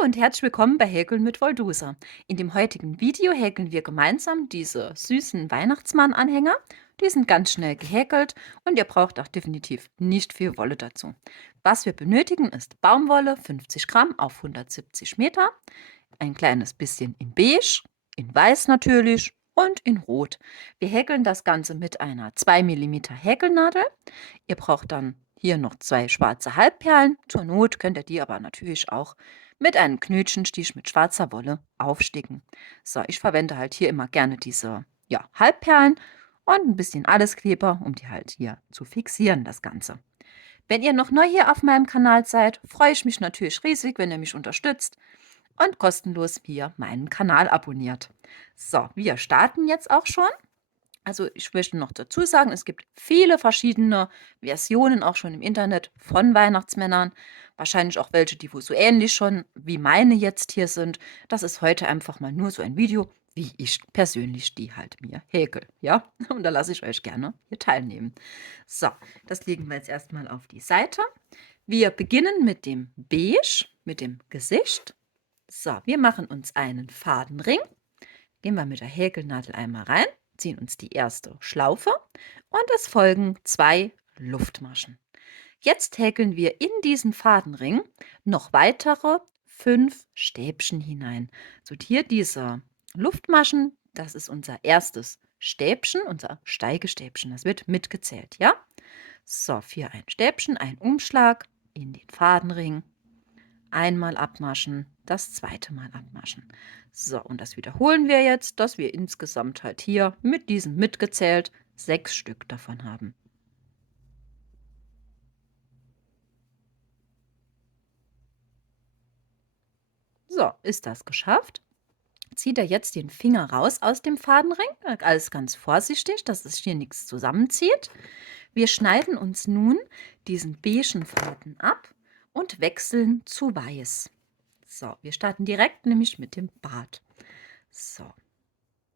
Hallo und herzlich willkommen bei Häkeln mit Voldusa. In dem heutigen Video häkeln wir gemeinsam diese süßen Weihnachtsmann-Anhänger. Die sind ganz schnell gehäkelt und ihr braucht auch definitiv nicht viel Wolle dazu. Was wir benötigen ist Baumwolle, 50 Gramm auf 170 Meter, ein kleines bisschen in beige, in weiß natürlich und in rot. Wir häkeln das Ganze mit einer 2 Millimeter Häkelnadel. Ihr braucht dann hier noch 2 schwarze Halbperlen. Zur Not könnt ihr die aber natürlich auch mit einem Knötchenstich mit schwarzer Wolle aufsticken. So, ich verwende halt hier immer gerne diese Halbperlen und ein bisschen Alleskleber, um die halt hier zu fixieren, das Ganze. Wenn ihr noch neu hier auf meinem Kanal seid, freue ich mich natürlich riesig, wenn ihr mich unterstützt und kostenlos hier meinen Kanal abonniert. So, wir starten jetzt auch schon. Also ich möchte noch dazu sagen, es gibt viele verschiedene Versionen auch schon im Internet von Weihnachtsmännern. Wahrscheinlich auch welche, die wohl so ähnlich schon wie meine jetzt hier sind. Das ist heute einfach mal nur so ein Video, wie ich persönlich die halt mir häkel. Ja, und da lasse ich euch gerne hier teilnehmen. So, das legen wir jetzt erstmal auf die Seite. Wir beginnen mit dem Beige, mit dem Gesicht. So, wir machen uns einen Fadenring. Gehen wir mit der Häkelnadel einmal rein, ziehen uns die erste Schlaufe und es folgen 2 Luftmaschen. Jetzt häkeln wir in diesen Fadenring noch weitere 5 Stäbchen hinein. So, hier diese Luftmaschen, das ist unser erstes Stäbchen, unser Steigestäbchen. Das wird mitgezählt, ja? So, für ein Stäbchen, ein Umschlag in den Fadenring. Einmal abmaschen, das zweite Mal abmaschen. So, und das wiederholen wir jetzt, dass wir insgesamt halt hier mit diesen mitgezählt 6 Stück davon haben. So, ist das geschafft? Zieht er jetzt den Finger raus aus dem Fadenring. Alles ganz vorsichtig, dass es hier nichts zusammenzieht. Wir schneiden uns nun diesen beigen Faden ab und wechseln zu weiß. So, wir starten direkt nämlich mit dem Bart. So,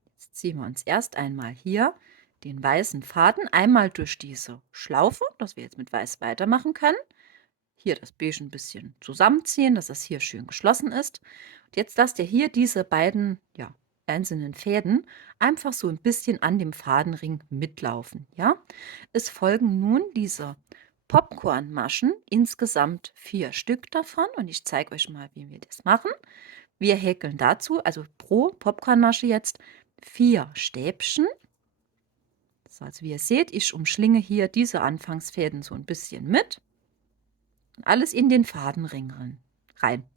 jetzt ziehen wir uns erst einmal hier den weißen Faden einmal durch diese Schlaufe, dass wir jetzt mit weiß weitermachen können. Hier das Beige ein bisschen zusammenziehen, dass das hier schön geschlossen ist. Und jetzt lasst ihr hier diese beiden einzelnen Fäden einfach so ein bisschen an dem Fadenring mitlaufen. Ja? Es folgen nun diese Popcornmaschen, insgesamt 4 Stück davon. Und ich zeige euch mal, wie wir das machen. Wir häkeln dazu, also pro Popcornmasche jetzt 4 Stäbchen. So, also wie ihr seht, ich umschlinge hier diese Anfangsfäden so ein bisschen mit. Alles in den Fadenring rein.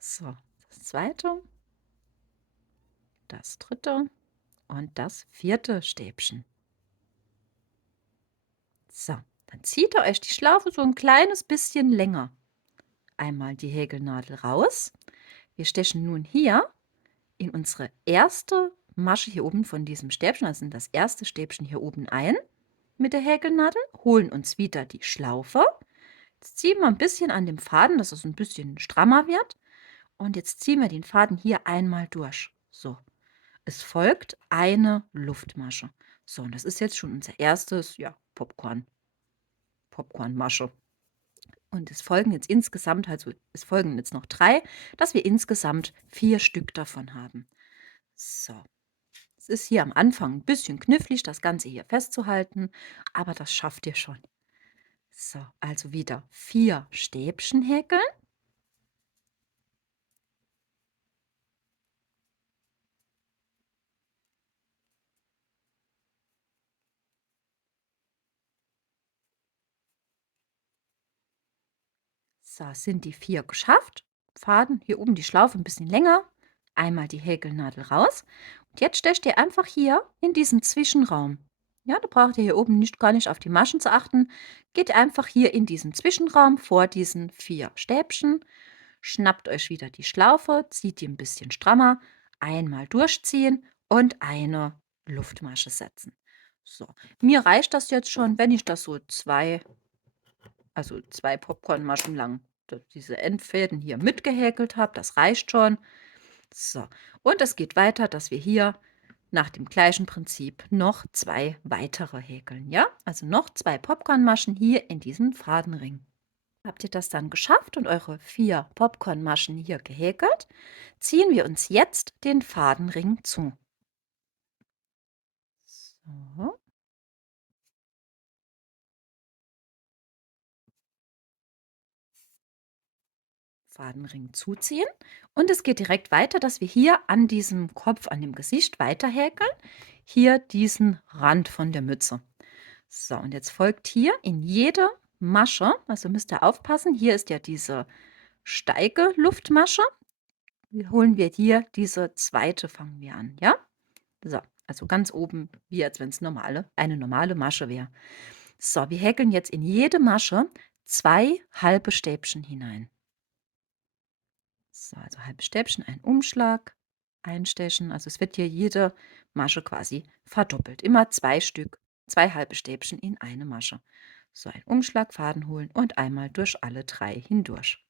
So, das zweite, das dritte und das vierte Stäbchen. So, dann zieht ihr euch die Schlaufe so ein kleines bisschen länger. Einmal die Häkelnadel raus. Wir stechen nun hier in unsere erste Masche hier oben von diesem Stäbchen, also in das erste Stäbchen hier oben ein mit der Häkelnadel, holen uns wieder die Schlaufe. Jetzt ziehen wir ein bisschen an dem Faden, dass es ein bisschen strammer wird. Und jetzt ziehen wir den Faden hier einmal durch. So, es folgt eine Luftmasche. So, und das ist jetzt schon unser erstes, Popcornmasche. Und es folgen jetzt insgesamt, also es folgen jetzt noch 3, dass wir insgesamt 4 Stück davon haben. So, es ist hier am Anfang ein bisschen knifflig, das Ganze hier festzuhalten, aber das schafft ihr schon. So, also wieder 4 Stäbchen häkeln. So, sind die 4 geschafft. Faden hier oben die Schlaufe ein bisschen länger. Einmal die Häkelnadel raus. Und jetzt stecht ihr einfach hier in diesen Zwischenraum. Ja, da braucht ihr hier oben nicht, gar nicht auf die Maschen zu achten. Geht einfach hier in diesen Zwischenraum vor diesen 4 Stäbchen. Schnappt euch wieder die Schlaufe, zieht die ein bisschen strammer. Einmal durchziehen und eine Luftmasche setzen. So, mir reicht das jetzt schon, wenn ich das so 2 Popcornmaschen lang diese Endfäden hier mitgehäkelt habe. Das reicht schon. So, und es geht weiter, dass wir hier nach dem gleichen Prinzip noch 2 weitere häkeln. Ja, also noch 2 Popcornmaschen hier in diesem Fadenring. Habt ihr das dann geschafft und eure 4 Popcornmaschen hier gehäkelt, ziehen wir uns jetzt den Fadenring zu. So, Fadenring zuziehen. Und es geht direkt weiter, dass wir hier an diesem Kopf, an dem Gesicht weiter häkeln. Hier diesen Rand von der Mütze. So, und jetzt folgt hier in jede Masche, also müsst ihr aufpassen, hier ist ja diese Steige-Luftmasche. Holen wir hier diese zweite, fangen wir an, ja? So, also ganz oben, wie als wenn es eine normale Masche wäre. So, wir häkeln jetzt in jede Masche 2 halbe Stäbchen hinein. So, also halbe Stäbchen, ein Umschlag, einstechen. Also es wird hier jede Masche quasi verdoppelt. Immer 2 Stück, 2 halbe Stäbchen in eine Masche. So, ein Umschlag, Faden holen und einmal durch alle 3 hindurch.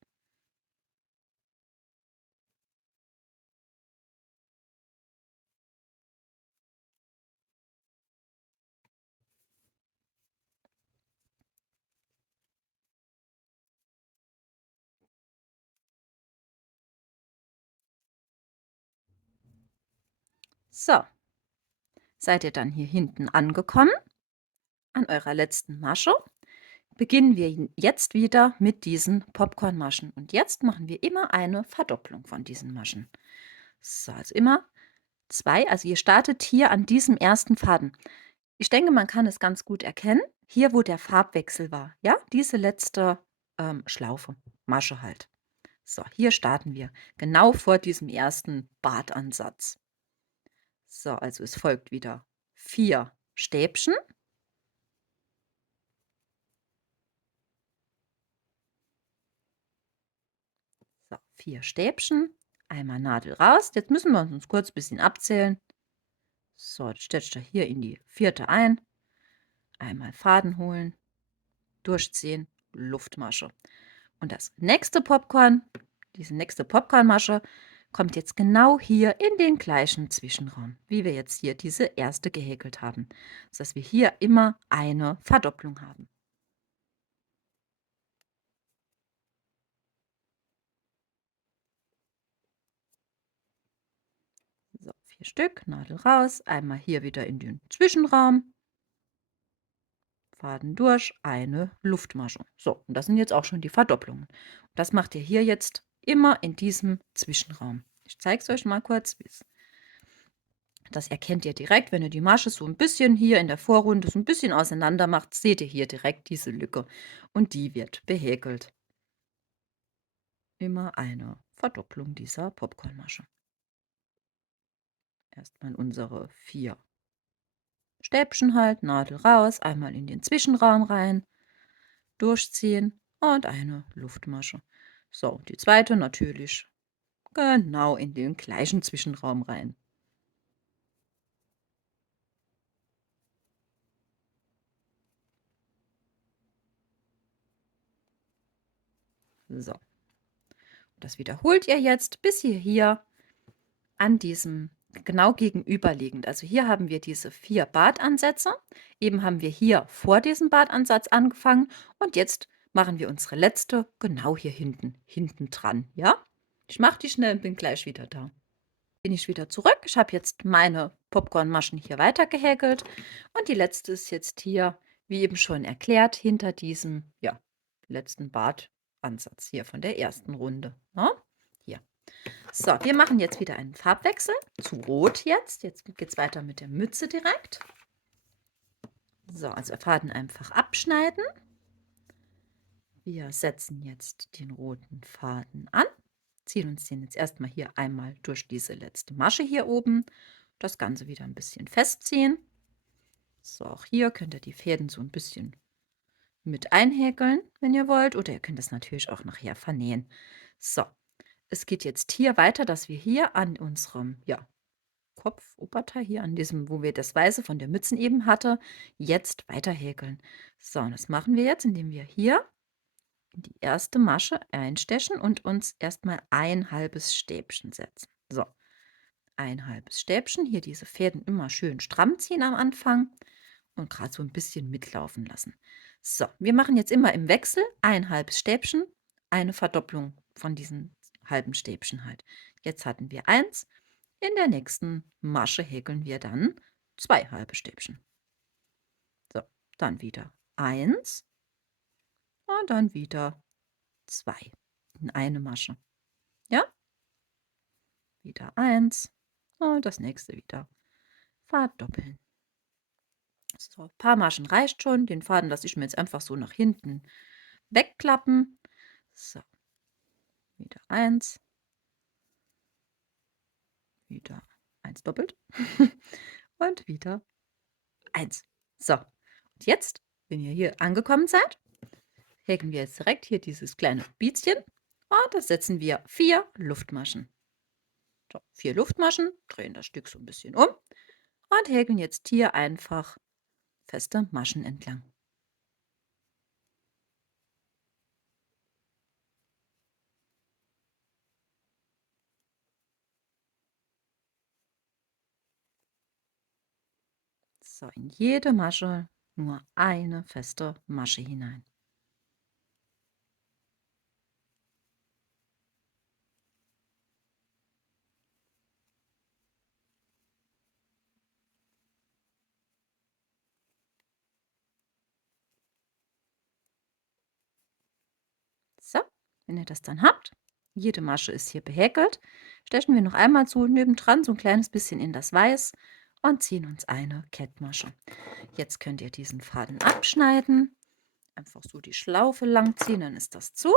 So, seid ihr dann hier hinten angekommen, an eurer letzten Masche, beginnen wir jetzt wieder mit diesen Popcornmaschen. Und jetzt machen wir immer eine Verdopplung von diesen Maschen. So, also immer 2. Also ihr startet hier an diesem ersten Faden. Ich denke, man kann es ganz gut erkennen, hier, wo der Farbwechsel war. Ja, diese letzte Schlaufe, Masche halt. So, hier starten wir genau vor diesem ersten Bartansatz. So, also es folgt wieder 4 Stäbchen. So, 4 Stäbchen, einmal Nadel raus. Jetzt müssen wir uns kurz ein bisschen abzählen. So, jetzt steckt ihr hier in die 4. ein. Einmal Faden holen, durchziehen, Luftmasche. Und das nächste Popcorn, diese nächste Popcornmasche, kommt jetzt genau hier in den gleichen Zwischenraum, wie wir jetzt hier diese erste gehäkelt haben. Sodass wir hier immer eine Verdopplung haben. So, 4 Stück, Nadel raus, einmal hier wieder in den Zwischenraum, Faden durch, eine Luftmasche. So, und das sind jetzt auch schon die Verdopplungen. Das macht ihr hier jetzt immer in diesem Zwischenraum. Ich zeige es euch mal kurz, wie es. Das erkennt ihr direkt, wenn ihr die Masche so ein bisschen hier in der Vorrunde so ein bisschen auseinander macht, seht ihr hier direkt diese Lücke. Und die wird behäkelt. Immer eine Verdopplung dieser Popcornmasche. Erstmal unsere 4 Stäbchen halt, Nadel raus, einmal in den Zwischenraum rein, durchziehen und eine Luftmasche. So, die zweite natürlich genau in den gleichen Zwischenraum rein. So, das wiederholt ihr jetzt, bis ihr hier an diesem genau gegenüberliegend. Also hier haben wir diese 4 Bartansätze. Eben haben wir hier vor diesem Bartansatz angefangen und jetzt machen wir unsere letzte genau hier hinten dran. Ja? Ich mache die schnell und bin gleich wieder da. Bin ich wieder zurück. Ich habe jetzt meine Popcornmaschen hier weiter gehäkelt und die letzte ist jetzt hier, wie eben schon erklärt, hinter diesem ja, letzten Bartansatz hier von der ersten Runde. Ja? Hier. So, wir machen jetzt wieder einen Farbwechsel zu Rot jetzt. Jetzt geht es weiter mit der Mütze direkt. So, also Faden einfach abschneiden. Wir setzen jetzt den roten Faden an, ziehen uns den jetzt erstmal hier einmal durch diese letzte Masche hier oben. Das Ganze wieder ein bisschen festziehen. So, auch hier könnt ihr die Fäden so ein bisschen mit einhäkeln, wenn ihr wollt. Oder ihr könnt das natürlich auch nachher vernähen. So, es geht jetzt hier weiter, dass wir hier an unserem, ja, Kopf, Oberteil hier an diesem, wo wir das Weiße von der Mützen eben hatte, jetzt weiter häkeln. So, und das machen wir jetzt, indem wir hier in die erste Masche einstechen und uns erstmal ein halbes Stäbchen setzen. So, ein halbes Stäbchen, hier diese Fäden immer schön stramm ziehen am Anfang und gerade so ein bisschen mitlaufen lassen. So, wir machen jetzt immer im Wechsel ein halbes Stäbchen, eine Verdopplung von diesen halben Stäbchen halt. Jetzt hatten wir eins, in der nächsten Masche häkeln wir dann 2 halbe Stäbchen. So, dann wieder eins und dann wieder 2 in eine Masche. Ja, wieder eins und das nächste wieder verdoppeln. So, ein paar Maschen reicht schon. Den Faden lasse ich mir jetzt einfach so nach hinten wegklappen. So, wieder eins, wieder eins doppelt und wieder eins. So, und jetzt, wenn ihr hier angekommen seid, häkeln wir jetzt direkt hier dieses kleine Biezchen und das setzen wir 4 Luftmaschen. So, 4 Luftmaschen, drehen das Stück so ein bisschen um und häkeln jetzt hier einfach feste Maschen entlang. So, in jede Masche nur eine feste Masche hinein. So, wenn ihr das dann habt, jede Masche ist hier behäkelt, stechen wir noch einmal so nebendran so ein kleines bisschen in das Weiß und ziehen uns eine Kettmasche. Jetzt könnt ihr diesen Faden abschneiden, einfach so die Schlaufe lang ziehen, dann ist das zu.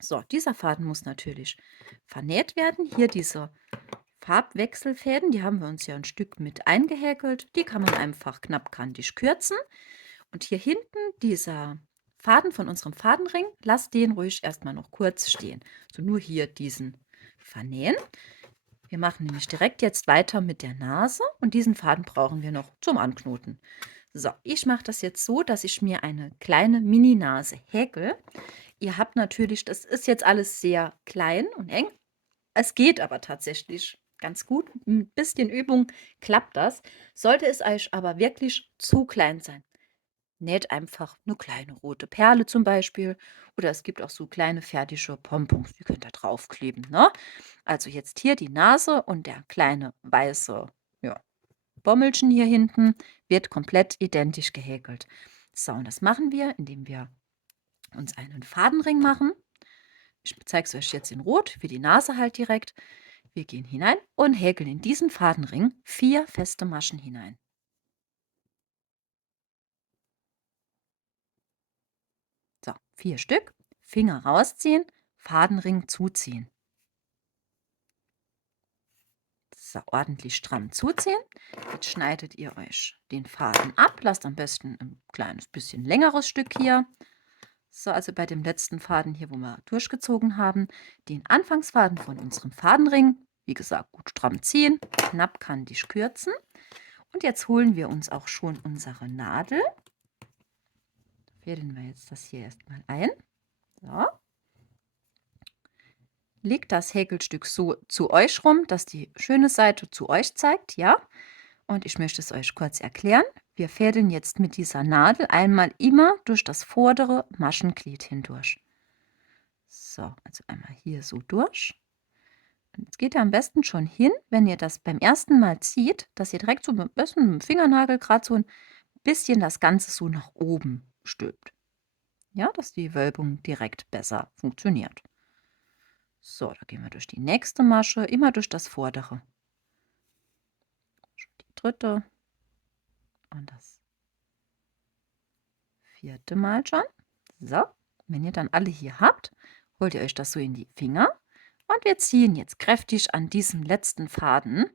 So, dieser Faden muss natürlich vernäht werden. Hier diese Farbwechselfäden, die haben wir uns ja ein Stück mit eingehäkelt. Die kann man einfach knappkantig kürzen. Und hier hinten dieser Faden von unserem Fadenring, lasst den ruhig erstmal noch kurz stehen. So nur hier diesen vernähen. Wir machen nämlich direkt jetzt weiter mit der Nase und diesen Faden brauchen wir noch zum Anknoten. So, ich mache das jetzt so, dass ich mir eine kleine Mini-Nase häkel. Ihr habt natürlich, das ist jetzt alles sehr klein und eng. Es geht aber tatsächlich ganz gut. Mit ein bisschen Übung klappt das. Sollte es euch aber wirklich zu klein sein, näht einfach eine kleine rote Perle zum Beispiel. Oder es gibt auch so kleine fertige Pompons, die könnt ihr draufkleben. Ne? Also jetzt hier die Nase und der kleine weiße, ja, Bommelchen hier hinten wird komplett identisch gehäkelt. So, und das machen wir, indem wir uns einen Fadenring machen. Ich zeige es euch jetzt in Rot, für die Nase halt direkt. Wir gehen hinein und häkeln in diesen Fadenring 4 feste Maschen hinein. So, 4 Stück. Finger rausziehen, Fadenring zuziehen. So, ordentlich stramm zuziehen. Jetzt schneidet ihr euch den Faden ab. Lasst am besten ein kleines bisschen längeres Stück hier. So, also bei dem letzten Faden hier, wo wir durchgezogen haben, den Anfangsfaden von unserem Fadenring, wie gesagt, gut stramm ziehen, knapp kantig kürzen. Und jetzt holen wir uns auch schon unsere Nadel. Fädeln wir jetzt das hier erstmal ein. So. Legt das Häkelstück so zu euch rum, dass die schöne Seite zu euch zeigt, ja? Und ich möchte es euch kurz erklären. Wir fädeln jetzt mit dieser Nadel einmal immer durch das vordere Maschenglied hindurch. So, also einmal hier so durch. Und jetzt geht ihr am besten schon hin, wenn ihr das beim ersten Mal zieht, dass ihr direkt so mit dem Fingernagel gerade so ein bisschen das Ganze so nach oben stülpt. Ja, dass die Wölbung direkt besser funktioniert. So, da gehen wir durch die nächste Masche, immer durch das vordere. Die dritte und das vierte Mal schon. So, wenn ihr dann alle hier habt, holt ihr euch das so in die Finger und wir ziehen jetzt kräftig an diesem letzten Faden.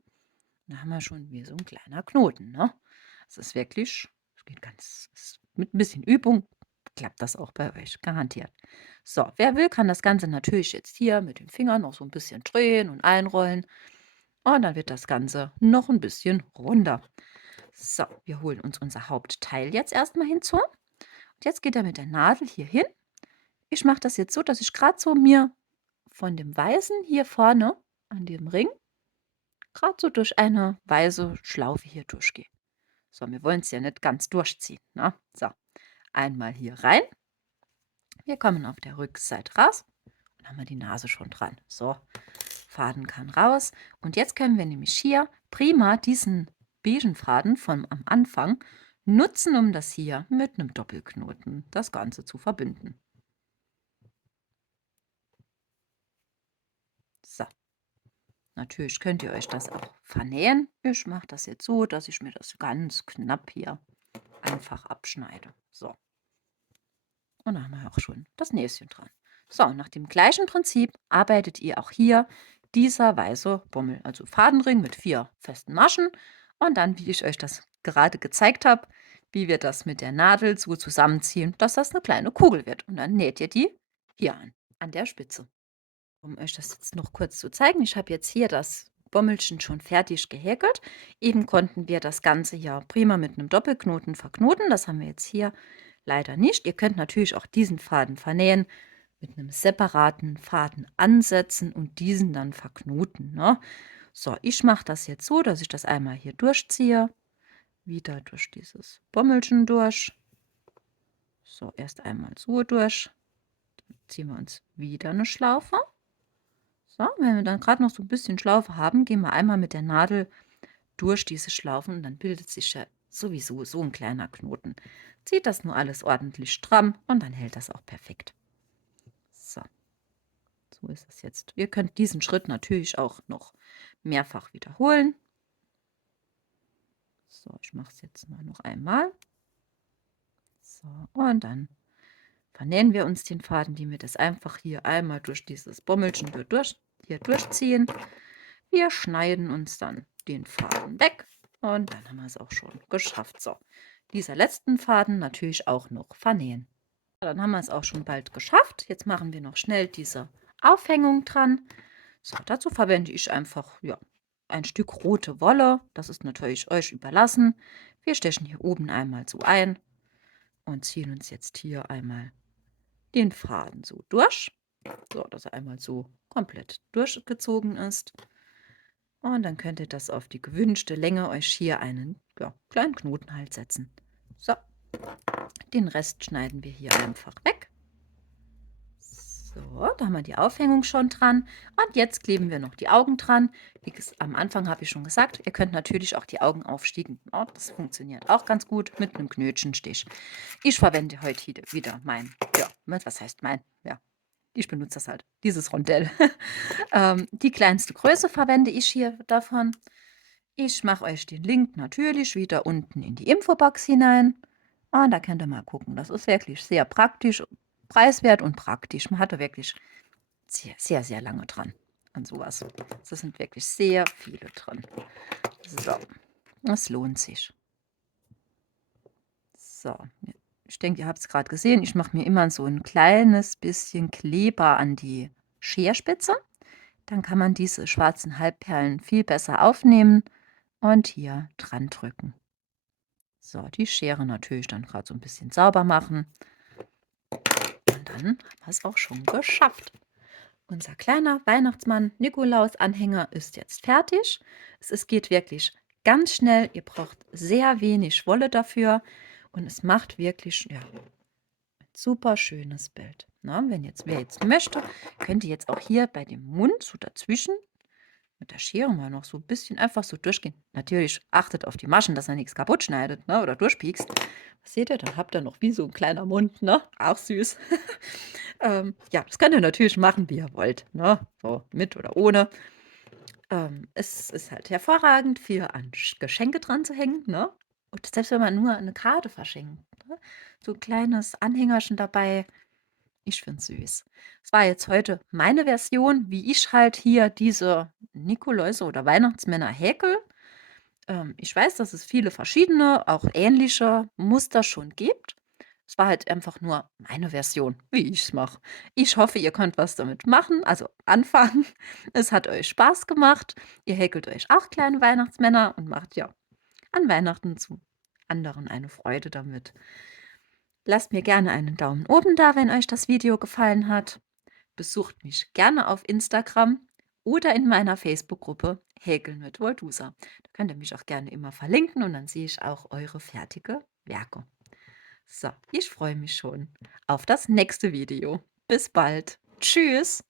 Da haben wir schon wie so ein kleiner Knoten. Ne? Es ist wirklich, es geht mit ein bisschen Übung klappt das auch bei euch, garantiert. So, wer will, kann das Ganze natürlich jetzt hier mit den Fingern noch so ein bisschen drehen und einrollen. Und dann wird das Ganze noch ein bisschen runder. So, wir holen uns unser Hauptteil jetzt erstmal hinzu. Und jetzt geht er mit der Nadel hier hin. Ich mache das jetzt so, dass ich gerade so mir von dem Weißen hier vorne an dem Ring gerade so durch eine weiße Schlaufe hier durchgehe. So, wir wollen es ja nicht ganz durchziehen. Ne? So, einmal hier rein. Wir kommen auf der Rückseite raus und haben wir die Nase schon dran. So, Faden kann raus. Und jetzt können wir nämlich hier prima diesen beigen Faden von am Anfang nutzen, um das hier mit einem Doppelknoten das Ganze zu verbinden. So, natürlich könnt ihr euch das auch vernähen. Ich mache das jetzt so, dass ich mir das ganz knapp hier einfach abschneide. So, und dann haben wir auch schon das Näschen dran. So, nach dem gleichen Prinzip arbeitet ihr auch hier dieser weiße Bommel, also Fadenring mit 4 festen Maschen und dann, wie ich euch das gerade gezeigt habe, wie wir das mit der Nadel so zusammenziehen, dass das eine kleine Kugel wird. Und dann näht ihr die hier an der Spitze. Um euch das jetzt noch kurz zu zeigen, ich habe jetzt hier das Bommelchen schon fertig gehäkelt. Eben konnten wir das Ganze ja prima mit einem Doppelknoten verknoten. Das haben wir jetzt hier leider nicht. Ihr könnt natürlich auch diesen Faden vernähen, mit einem separaten Faden ansetzen und diesen dann verknoten. Ne? So, ich mache das jetzt so, dass ich das einmal hier durchziehe. Wieder durch dieses Bommelchen durch. So, erst einmal so durch. Dann ziehen wir uns wieder eine Schlaufe. So, wenn wir dann gerade noch so ein bisschen Schlaufe haben, gehen wir einmal mit der Nadel durch diese Schlaufen und dann bildet sich ja sowieso so ein kleiner Knoten. Zieht das nur alles ordentlich stramm und dann hält das auch perfekt. So, so ist es jetzt. Ihr könnt diesen Schritt natürlich auch noch mehrfach wiederholen. So, ich mache es jetzt mal noch einmal. So, und dann vernähen wir uns den Faden, indem wir das einfach hier einmal durch dieses Bommelchen hier durchziehen. Wir schneiden uns dann den Faden weg und dann haben wir es auch schon geschafft. So, dieser letzten Faden natürlich auch noch vernähen. Dann haben wir es auch schon bald geschafft. Jetzt machen wir noch schnell diese Aufhängung dran. So, dazu verwende ich einfach ja, ein Stück rote Wolle. Das ist natürlich euch überlassen. Wir stechen hier oben einmal so ein und ziehen uns jetzt hier einmal den Faden so durch. So, dass er einmal so komplett durchgezogen ist. Und dann könnt ihr das auf die gewünschte Länge euch hier einen ja, kleinen Knoten halt setzen. So, den Rest schneiden wir hier einfach weg. So, da haben wir die Aufhängung schon dran. Und jetzt kleben wir noch die Augen dran. Wie am Anfang habe ich schon gesagt, ihr könnt natürlich auch die Augen aufstiegen. Ja, das funktioniert auch ganz gut mit einem Knötchenstich. Ich verwende heute wieder mein, ja, was heißt mein? Ja, ich benutze das halt, dieses Rondell. Die kleinste Größe verwende ich hier davon. Ich mache euch den Link natürlich wieder unten in die Infobox hinein. Und da könnt ihr mal gucken. Das ist wirklich sehr praktisch, preiswert und praktisch. Man hat da wirklich sehr, sehr, sehr lange dran an sowas. Das sind wirklich sehr viele drin. So, das lohnt sich. So, ich denke, ihr habt es gerade gesehen. Ich mache mir immer so ein kleines bisschen Kleber an die Scherspitze. Dann kann man diese schwarzen Halbperlen viel besser aufnehmen und hier dran drücken. So, die Schere natürlich dann gerade so ein bisschen sauber machen. Und dann haben wir es auch schon geschafft. Unser kleiner Weihnachtsmann-Nikolaus-Anhänger ist jetzt fertig. Es geht wirklich ganz schnell. Ihr braucht sehr wenig Wolle dafür. Und es macht wirklich ja, ein super schönes Bild. Na, wer jetzt möchte, könnt ihr jetzt auch hier bei dem Mund so dazwischen mit der Schere mal noch so ein bisschen einfach so durchgehen. Natürlich achtet auf die Maschen, dass er nichts kaputt schneidet, ne, oder durchpiekst. Was seht ihr? Dann habt ihr noch wie so ein kleiner Mund, ne? Auch süß. Ja, das könnt ihr natürlich machen, wie ihr wollt, ne? So mit oder ohne. Es ist halt hervorragend, für an Geschenke dran zu hängen, ne? Und selbst wenn man nur eine Karte verschenkt, ne? So 'n kleines Anhängerchen dabei. Ich finde es süß. Es war jetzt heute meine Version, wie ich halt hier diese Nikoläuse oder Weihnachtsmänner häkel. Ich weiß, dass es viele verschiedene, auch ähnliche Muster schon gibt. Es war halt einfach nur meine Version, wie ich es mache. Ich hoffe, ihr könnt was damit machen, also anfangen. Es hat euch Spaß gemacht. Ihr häkelt euch auch kleine Weihnachtsmänner und macht ja an Weihnachten zu anderen eine Freude damit. Lasst mir gerne einen Daumen oben da, wenn euch das Video gefallen hat. Besucht mich gerne auf Instagram oder in meiner Facebook-Gruppe Häkeln mit Waldusa. Da könnt ihr mich auch gerne immer verlinken und dann sehe ich auch eure fertige Werke. So, ich freue mich schon auf das nächste Video. Bis bald. Tschüss.